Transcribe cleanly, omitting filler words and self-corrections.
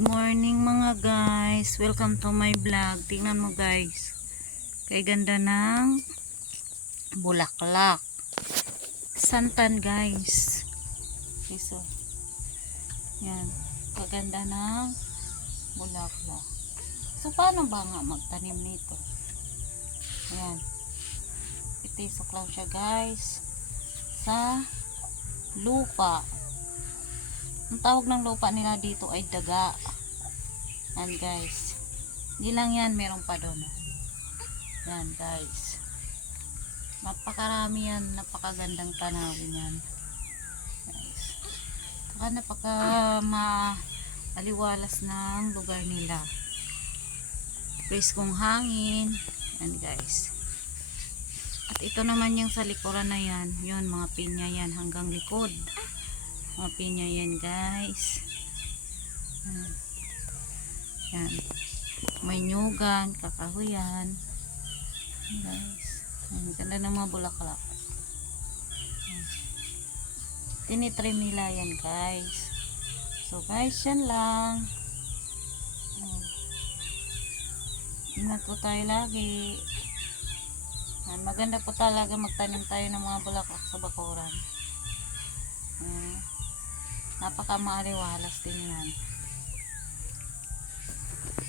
Good morning mga guys. Welcome to my vlog. Tingnan mo guys. Kay ganda ng bulaklak. Santan guys. So, yan. Kaganda ng bulaklak. So, paano ba nga magtanim nito? Yan. Itisok lang siya guys. Sa lupa. Ang tawag ng lupa nila dito ay daga. Yan guys. Hindi lang yan, meron pa doon. Yan guys. Napakarami yan, napakagandang tanawin yan. Guys. Saka napaka maaliwalas ng lugar nila. Preskong hangin. Yan guys. At ito naman yung sa likuran na yan. Yun, mga pinya yan hanggang likod. Mga pinya yan guys. Yan. May nyugan, kakahuyan. Guys. Ang ganda ng mga bulaklak. Tinitrim nila yan guys. So guys, yan lang. Ingat po tayo lagi. Maganda po talaga magtanim tayo ng mga bulaklak sa bakuran. Napaka maaliwalas din yan.